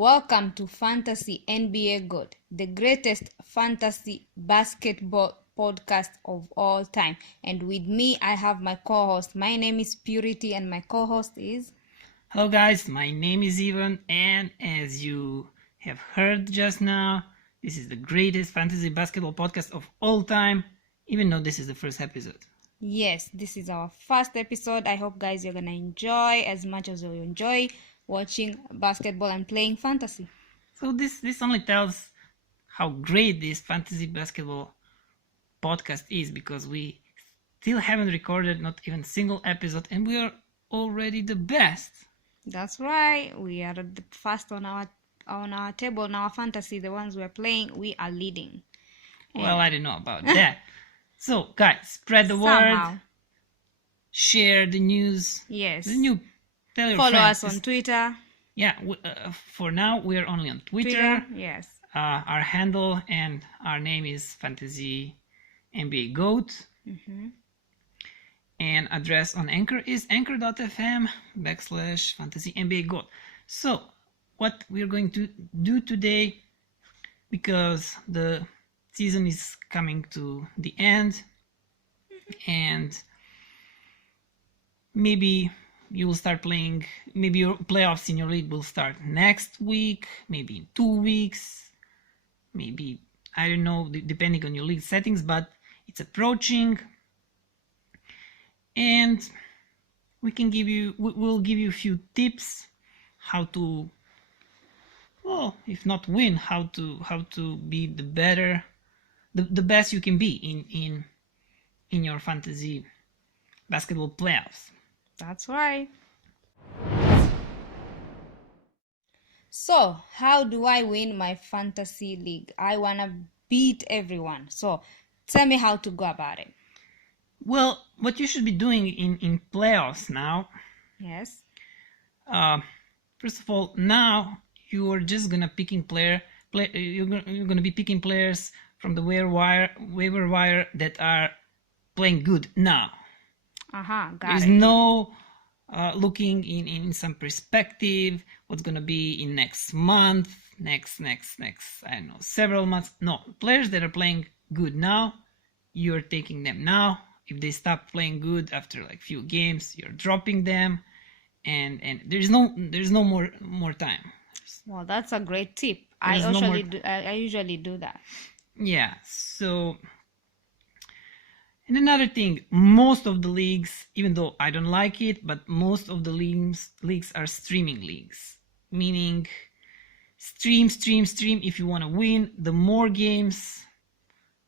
Welcome to Fantasy NBA GOAT, the greatest fantasy basketball podcast of all time. And with me, I have my co-host. My name is Purity, and my co-host is... Hello guys, my name is Ivan, and as you have heard just now, this is the greatest fantasy basketball podcast of all time, even though this is the first episode. Yes, this is our first episode. I hope, guys, you're gonna enjoy as much as you enjoy watching basketball and playing fantasy. So this only tells how great this fantasy basketball podcast is, because we still haven't recorded not even a single episode, and we are already the best. That's right. We are the first on our table, on our fantasy. The ones we're playing, we are leading. Well, I don't know about that. So, guys, spread the Somehow. word, share the news. Yes. Tell your Follow friends. us on Twitter. Yeah, for now we're only on Twitter. Yes. Our handle and our name is Fantasy NBA GOAT. Mm-hmm. And address on Anchor is anchor.fm/Fantasy NBA GOAT. So, what we're going to do today, because the season is coming to the end, and maybe you will start playing, maybe your playoffs in your league will start next week, maybe in 2 weeks, maybe, I don't know, depending on your league settings, but it's approaching. And we'll give you a few tips how to, well, if not win, how to be the best you can be in your fantasy basketball playoffs. That's right. So, how do I win my fantasy league? I wanna beat everyone. So, tell me how to go about it. Well, what you should be doing in playoffs now. Yes. First of all, now you are just gonna you're gonna be picking players from the waiver wire that are playing good now. Got There's it. no looking in some perspective, what's gonna be in next month, next I don't know, several months. No, players that are playing good now, you're taking them now. If they stop playing good after like few games, you're dropping them, and there's no more time. Well, that's a great tip. I usually do that. Yeah. So, and another thing, most of the leagues, even though I don't like it, but most of the leagues are streaming leagues, meaning stream. If you want to win, the more games,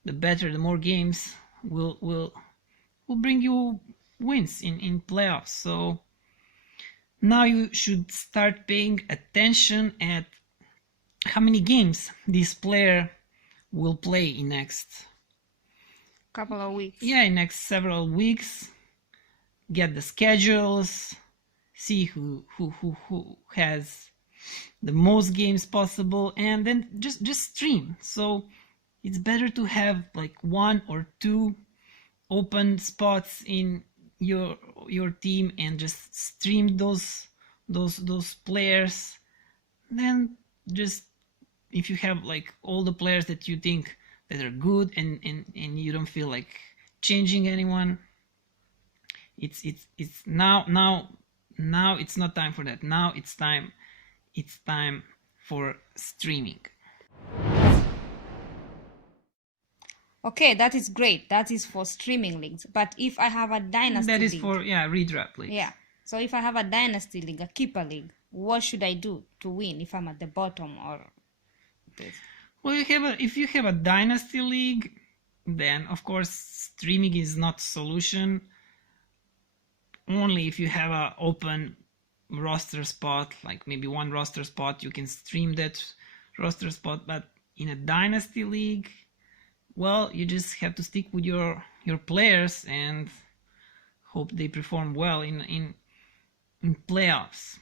the better. The more games will bring you wins in playoffs. So now you should start paying attention at how many games this player will play in next couple of weeks. Yeah, in next several weeks. Get the schedules, see who has the most games possible, and then just stream. So it's better to have like 1 or 2 open spots in your team and just stream those players. Then just, if you have like all the players that you think that are good and you don't feel like changing anyone, it's now it's not time for that. Now it's time for streaming. Okay, that is great. That is for streaming leagues. But if I have a dynasty That is league, for redraft leagues. Yeah. So if I have a dynasty league, a keeper league, what should I do to win if I'm at the bottom or this? Well, if you have a dynasty league, then of course streaming is not solution. Only if you have an open roster spot, like maybe one roster spot, you can stream that roster spot. But in a dynasty league, well, you just have to stick with your players and hope they perform well in playoffs.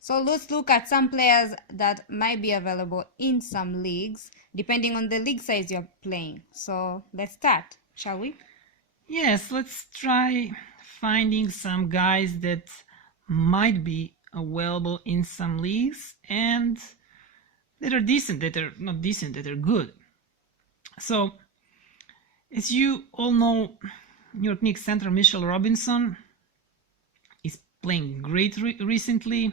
So let's look at some players that might be available in some leagues, depending on the league size you're playing. So let's start, shall we? Yes, let's try finding some guys that might be available in some leagues, and that are decent, that are not decent, that are good. So, as you all know, New York Knicks center Mitchell Robinson is playing great recently.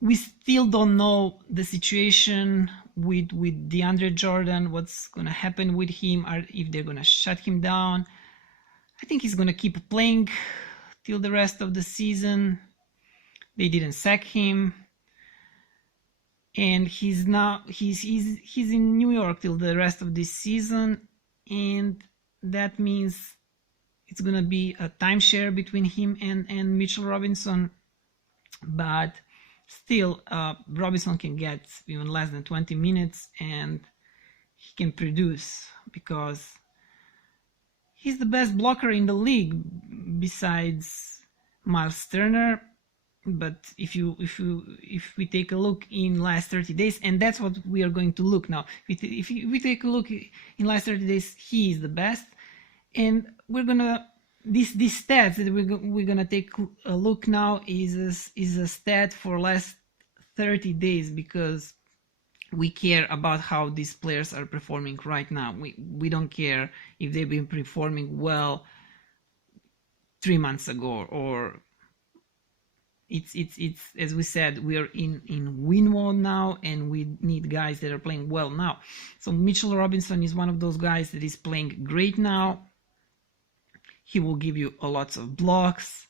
We still don't know the situation with DeAndre Jordan, what's gonna happen with him, or if they're gonna shut him down. I think he's gonna keep playing till the rest of the season. They didn't sack him, and he's in New York till the rest of this season, and that means it's gonna be a timeshare between him and Mitchell Robinson. But still, Robinson can get even less than 20 minutes and he can produce, because he's the best blocker in the league besides Miles Turner. But if we take a look in last 30 days, and that's what we are going to look now. If we take a look in last 30 days, he is the best, and we're gonna these stats that we're gonna take a look now is a stat for last 30 days, because we care about how these players are performing right now. We don't care if they've been performing well 3 months ago, or it's as we said, we are in win mode now, and we need guys that are playing well now. So Mitchell Robinson is one of those guys that is playing great now. He will give you a lot of blocks,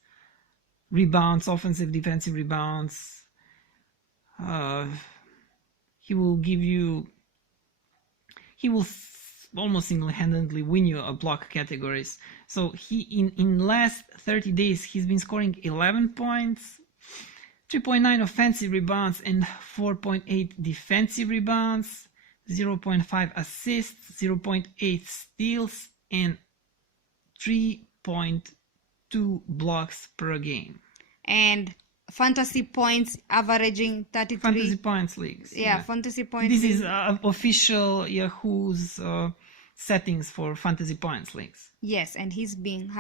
rebounds, offensive, defensive rebounds. He will almost single-handedly win you a block categories. So he in last 30 days he's been scoring 11 points, 3.9 offensive rebounds and 4.8 defensive rebounds, 0.5 assists, 0.8 steals, and 3.2 blocks per game. And fantasy points averaging 33. Fantasy points leagues. Yeah, fantasy points. This is official Yahoo's settings for fantasy points leagues. Yes, and he's been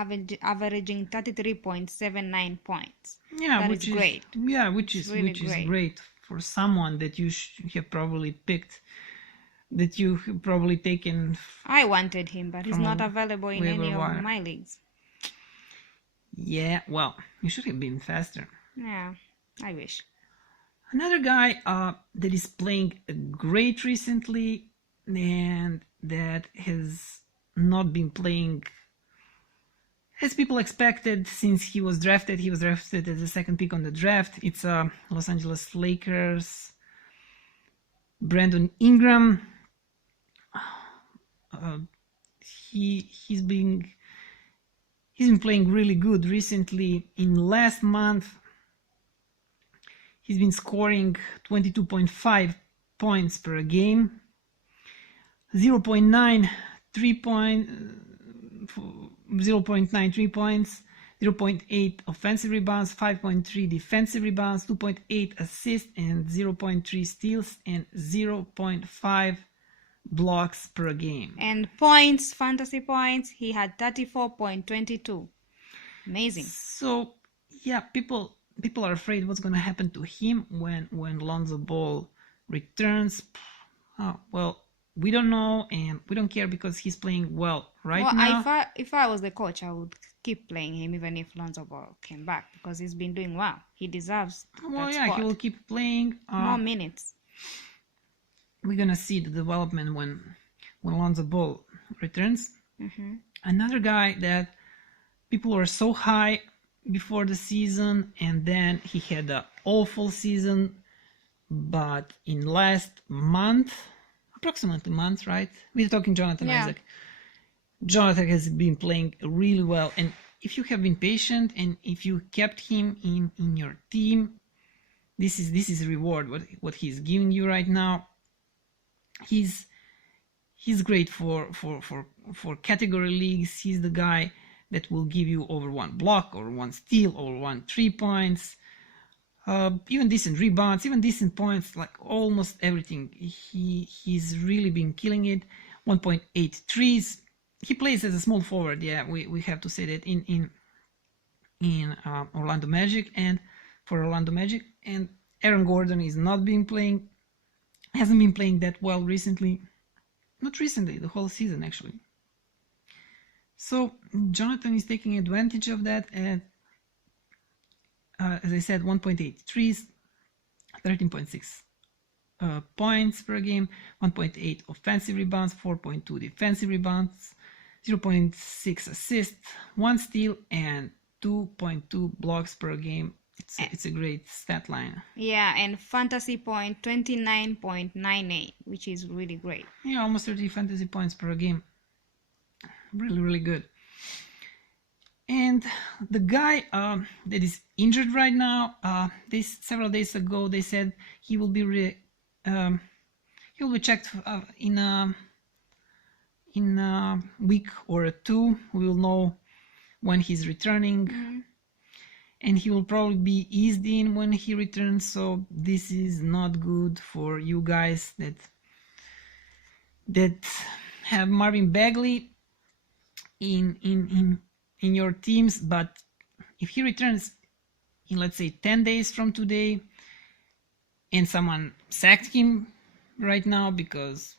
averaging 33.79 points. Yeah, which is great. Yeah, which is great. great for someone that you have probably picked, that you have probably taken. I wanted him, but he's not available in any of my leagues. Yeah, well, you should have been faster. Yeah, I wish. Another guy that is playing great recently, and that has not been playing as people expected since he was drafted. He was drafted as the second pick on the draft. It's Los Angeles Lakers, Brandon Ingram. He's been playing really good recently. In last month, he's been scoring 22.5 points per game, 0.9 3 points, 0.8 offensive rebounds, 5.3 defensive rebounds, 2.8 assists, and 0.3 steals, and 0.5 blocks per game. And points, fantasy points, he had 34.22. Amazing. So yeah, people are afraid what's going to happen to him when Lonzo Ball returns. Well, we don't know, and we don't care because he's playing well now. If I was the coach, I would keep playing him even if Lonzo Ball came back, because he's been doing well. He deserves that spot. He will keep playing more minutes. We're gonna see the development when Lonzo Ball returns. Mm-hmm. Another guy that people were so high before the season, and then he had an awful season, but in last month, approximately month, right? We're talking Jonathan Isaac. Jonathan has been playing really well, and if you have been patient and if you kept him in your team, this is a reward what he's giving you right now. He's great for category leagues. He's the guy that will give you over one block or one steal or 1 3 points, even decent rebounds, even decent points, like almost everything. He's really been killing it. 1.8 threes. He plays as a small forward. Yeah, we have to say that in Orlando Magic, and for Orlando Magic, and Aaron Gordon hasn't been playing that well recently. Not recently, the whole season actually. So Jonathan is taking advantage of that, and as I said, 1.8 threes, 13.6 points per game, 1.8 offensive rebounds, 4.2 defensive rebounds, 0.6 assists, 1 steal, and 2.2 blocks per game. It's a great stat line. Yeah, and fantasy point 29.98, which is really great. Yeah, almost 30 fantasy points per game. Really, really good. And the guy that is injured right now, several days ago they said he will be checked in a week or two. We will know when he's returning. Mm-hmm. And he will probably be eased in when he returns, so this is not good for you guys that have Marvin Bagley in your teams. But if he returns in, let's say, 10 days from today, and someone sacked him right now because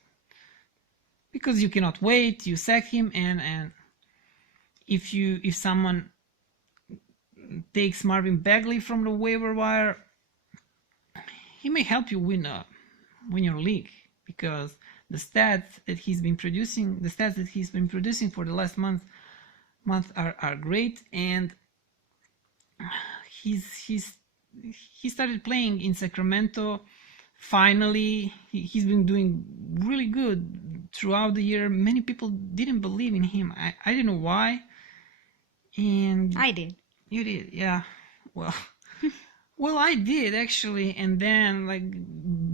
you cannot wait, you sack him, and if someone takes Marvin Bagley from the waiver wire, he may help you win your league, because the stats that he's been producing for the last month are great. And he started playing in Sacramento. Finally, he's been doing really good throughout the year. Many people didn't believe in him. I didn't know why. And I did. You did, yeah. Well, I did actually, and then, like,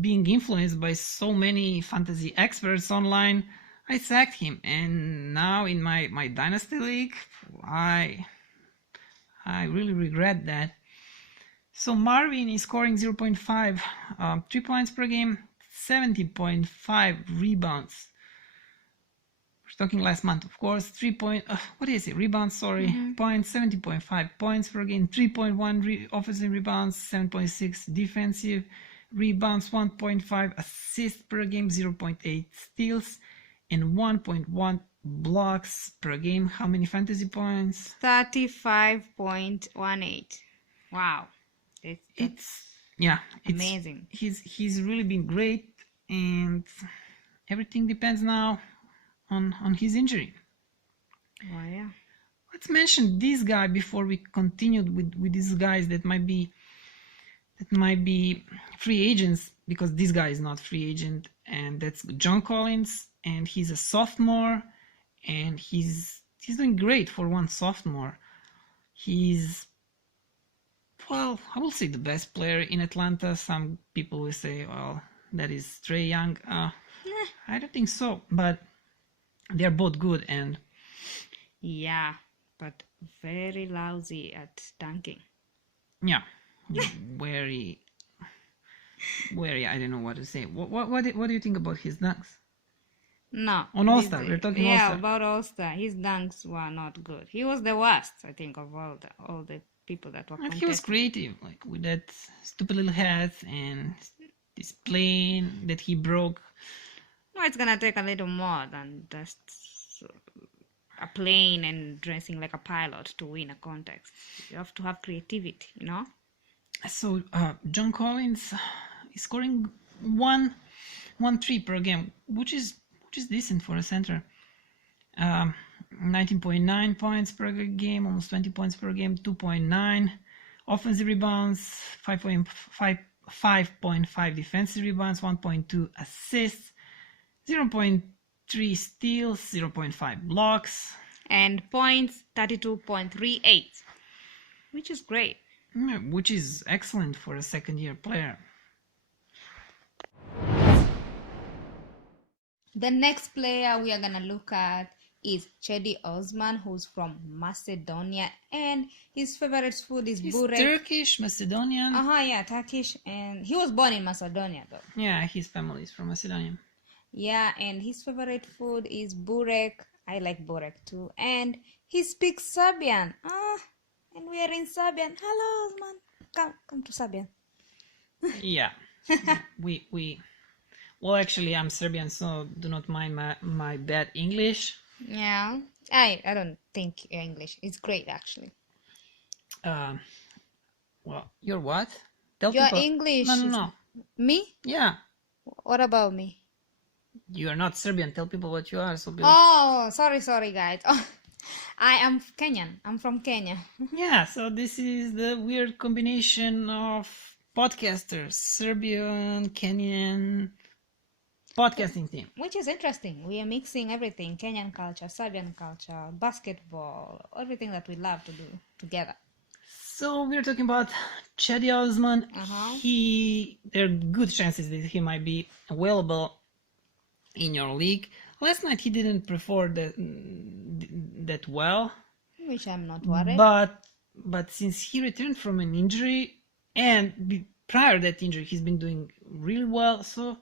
being influenced by so many fantasy experts online, I sacked him. And now in my dynasty league, I really regret that. So Marvin is scoring 0.5 3 points per game, 70.5 rebounds. Talking last month, of course. Rebounds, sorry. Mm-hmm. Points, 70.5 points per game, 3.1 offensive rebounds, 7.6 defensive rebounds, 1.5 assists per game, 0.8 steals, and 1.1 blocks per game. How many fantasy points? 35.18. Wow. It's amazing. He's really been great, and everything depends now on his injury. Oh, yeah. Let's mention this guy before we continue with these guys that might be free agents, because this guy is not free agent, and that's John Collins, and he's a sophomore, and he's doing great for one sophomore. He's, well, I will say the best player in Atlanta. Some people will say, well, that is Trae Young. I don't think so, but they're both good. And yeah, but very lousy at dunking. Yeah, very I don't know what to say. What do you think about his dunks? No. On All-Star, we're talking All-Star. Yeah, about All-Star. His dunks were not good. He was the worst, I think, of all the people that were contesting. He was creative, like with that stupid little hat and this plane that he broke. No, it's gonna take a little more than just a plane and dressing like a pilot to win a contest. You have to have creativity, you know? So John Collins is scoring 1-3 per game, which is decent for a center. 19.9 points per game, almost 20 points per game, 2.9 offensive rebounds, 5.5 defensive rebounds, 1.2 assists, 0.3 steals, 0.5 blocks, and points 32.38, which is great. Which is excellent for a second-year player. The next player we are gonna look at is Cedi Osman, who's from Macedonia, and his favorite food is burek. Turkish, Macedonian. Yeah, Turkish, and he was born in Macedonia though. Yeah, his family is from Macedonia. Yeah, and his favorite food is burek. I like burek too, and he speaks Serbian. And we are in Serbian. Hello, Osman. Come to Serbia. Yeah. we well, actually, I'm Serbian, so do not mind my bad English. Yeah. I don't think your English is great actually. Uh, well, you're what? Tell Your people. English No, no, is no. me? Yeah, What about me? you are not Serbian. Tell people what you are. So Oh, sorry, guys. Oh, I am Kenyan. I'm from Kenya. yeah, so this is the weird combination of podcasters, Serbian, Kenyan podcasting team. Which is interesting. We are mixing everything: Kenyan culture, Serbian culture, basketball, everything that we love to do together. So we're talking about Chadi Osman. Uh-huh. There are good chances that he might be available in your league. Last night he didn't perform that well, Which I'm not worried. but since he returned from an injury and prior to that injury he's been doing really well. So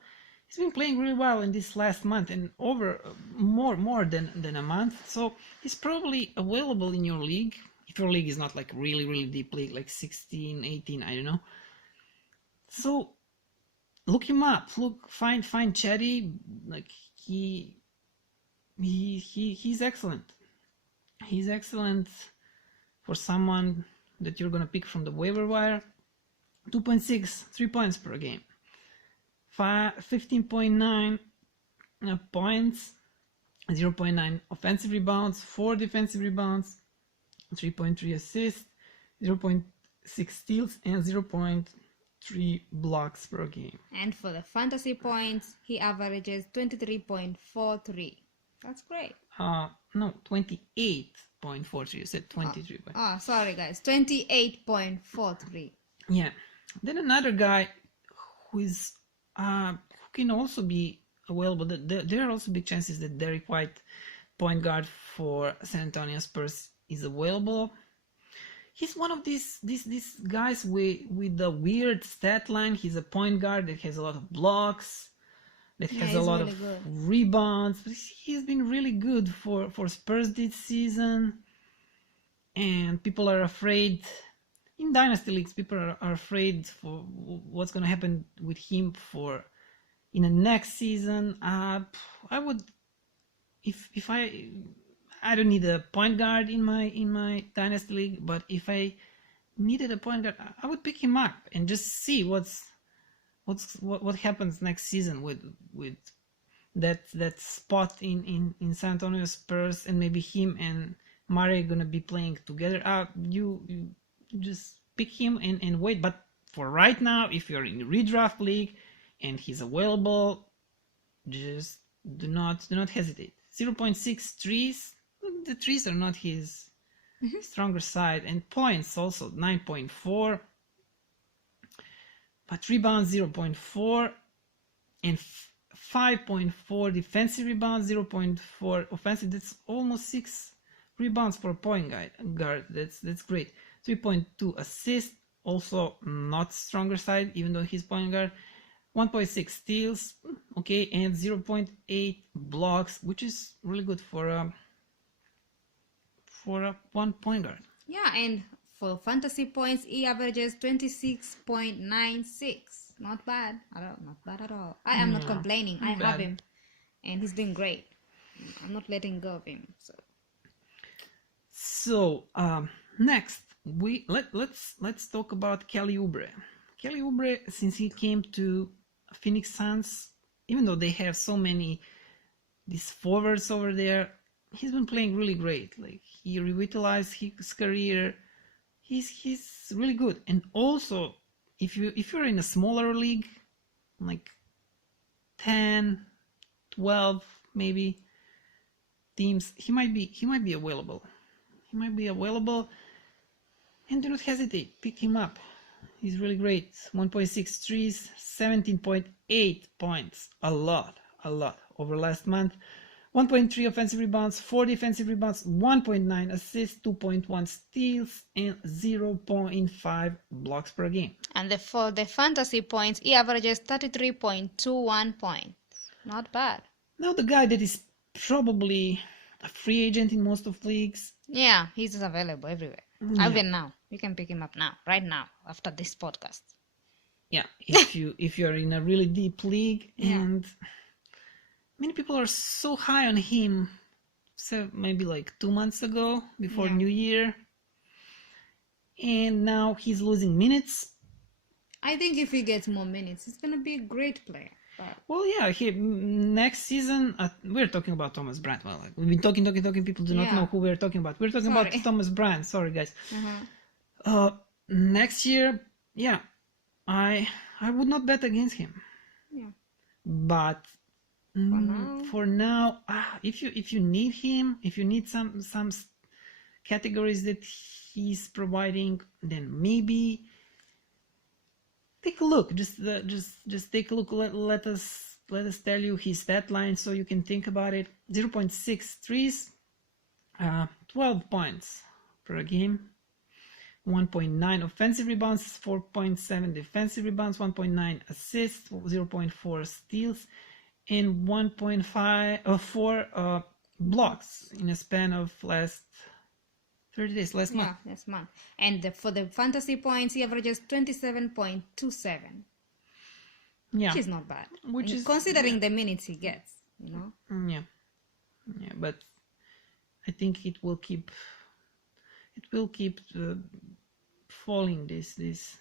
he's been playing really well in this last month and over more than a month. So he's probably available in your league if your league is not like really deep league, like 16, 18, I don't know. So look him up. Find Chetty. Like he's excellent. He's excellent for someone that you're gonna pick from the waiver wire. 2.6 3 points per game. 15.9 points, 0.9 offensive rebounds, 4 defensive rebounds, 3.3 assists, 0.6 steals, and 0.3 blocks per game. And for the fantasy points, he averages 23.43. That's great. No, 28.43. You said 23. Oh, sorry guys, 28.43. Yeah. Then another guy who can also be available. There are also big chances that Derek White, point guard for San Antonio Spurs, is available. He's one of these guys with the weird stat line. He's a point guard that has a lot of blocks, that has a lot of rebounds. But he's been really good for Spurs this season, and people are afraid. In dynasty leagues, people are afraid for what's going to happen with him in the next season. I would, if I don't need a point guard in my dynasty league, but if I needed a point guard, I would pick him up and just see what happens next season with that spot in San Antonio Spurs, and maybe him and Murray gonna be playing together. You just pick him and wait. But for right now, if you're in the redraft league and he's available, just do not hesitate. 0.6 threes. The threes are not his stronger side, and points also 9.4, but rebounds 0.4 and 5.4 defensive rebounds, 0.4 offensive. That's almost 6 rebounds for a point guard. That's great. 3.2 assists, also not stronger side, even though he's point guard. 1.6 steals, okay, and 0.8 blocks, which is really good for a one point guard. Yeah, and for fantasy points, he averages 26.96. Not bad at all. Not bad at all. I am not complaining. I have him, and he's doing great. I'm not letting go of him. So next, let's talk about Kelly Oubre. Kelly Oubre, since he came to Phoenix Suns, even though they have so many these forwards over there, he's been playing really great. Like, he revitalized his career. He's really good. And also, if you're in a smaller league, like 10, 12 maybe teams, he might be available. He might be available, and do not hesitate. Pick him up. He's really great. 1.6 threes, 17.8 points. A lot over last month. 1.3 offensive rebounds, 4 defensive rebounds, 1.9 assists, 2.1 steals, and 0.5 blocks per game. And for the fantasy points, he averages 33.21 points. Not bad. Now the guy that is probably a free agent in most of leagues. Yeah, he's available everywhere. Even now, you can pick him up now, right now, after this podcast. Yeah, if you're in a really deep league, and many people are so high on him. So maybe like 2 months ago, before New Year, and now he's losing minutes. I think if he gets more minutes, he's gonna be a great player. But... Well, yeah, next season we're talking about Thomas Bryant. Well, like, we've been talking. People do not know who we're talking about. We're talking about Thomas Bryant. Sorry, guys. Next year, I would not bet against him. Yeah. But for now, if you need him, if you need some categories that he's providing, then maybe take a look. Just take a look. Let us tell you his stat line so you can think about it. 0.6 threes, 12 points per game, 1.9 offensive rebounds, 4.7 defensive rebounds, 1.9 assists, 0.4 steals, and 1.4 blocks in a span of last 30 days, last month. Yeah, last month. And for the fantasy points, he averages 27.27. Yeah. Which is not bad. Which is considering the minutes he gets, you know? Yeah, but I think it will keep falling this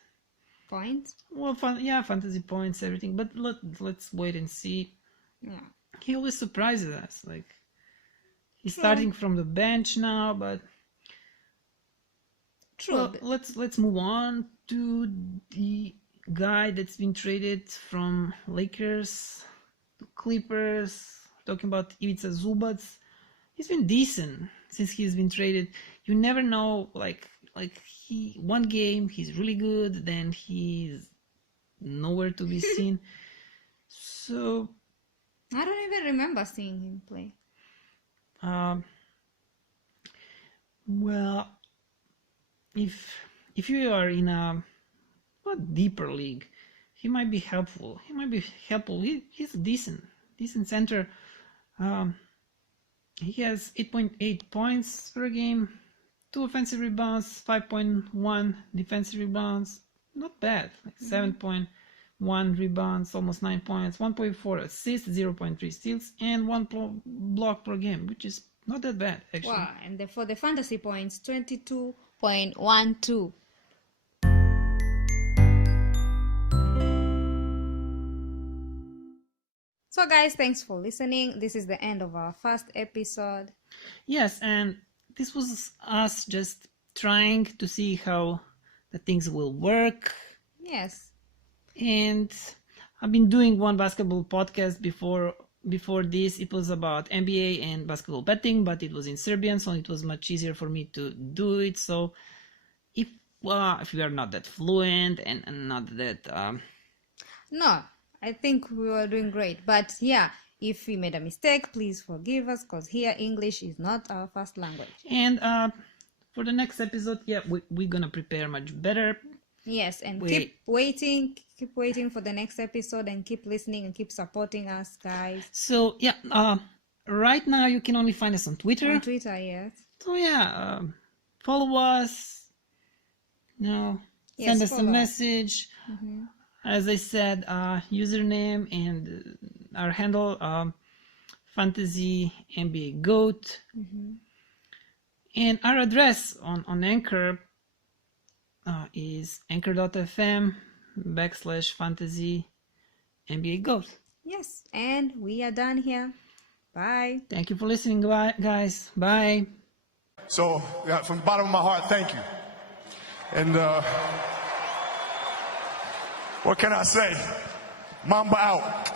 points. Well, fantasy points, everything. But let's wait and see. Yeah. He always surprises us. Like he's starting from the bench now, but well, let's move on to the guy that's been traded from Lakers to Clippers. Talking about Ivica Zubac. He's been decent since he's been traded. You never know, like one game he's really good, then he's nowhere to be seen. So I don't even remember seeing him play. Well, if you are in a deeper league, he might be helpful. He's a decent center. He has 8.8 points per game, 2 offensive rebounds, 5.1 defensive rebounds. Not bad. Like 7.1 rebounds, almost 9 points, 1.4 assists, 0.3 steals, and 1 block per game, which is not that bad, actually. Wow, and for the fantasy points, 22.12. So guys, thanks for listening. This is the end of our first episode. Yes, and this was us just trying to see how the things will work. Yes. And I've been doing one basketball podcast before this. It was about NBA and basketball betting, but it was in Serbian, so it was much easier for me to do it. So if you are not that fluent and not that no, I think we were doing great. But yeah, if we made a mistake, please forgive us, because here English is not our first language. And for the next episode, we're gonna prepare much better. Yes, and keep waiting for the next episode, and keep listening and keep supporting us, guys. So right now you can only find us on Twitter. On Twitter, yes. So follow us. Send us a message. Mm-hmm. As I said, username and our handle, Fantasy NBA Goat. Mm-hmm. And our address on Anchor is anchor.fm/Fantasy NBA Goat. Yes, and we are done here. Bye. Thank you for listening, guys. Bye. So, from the bottom of my heart, thank you. And what can I say? Mamba out.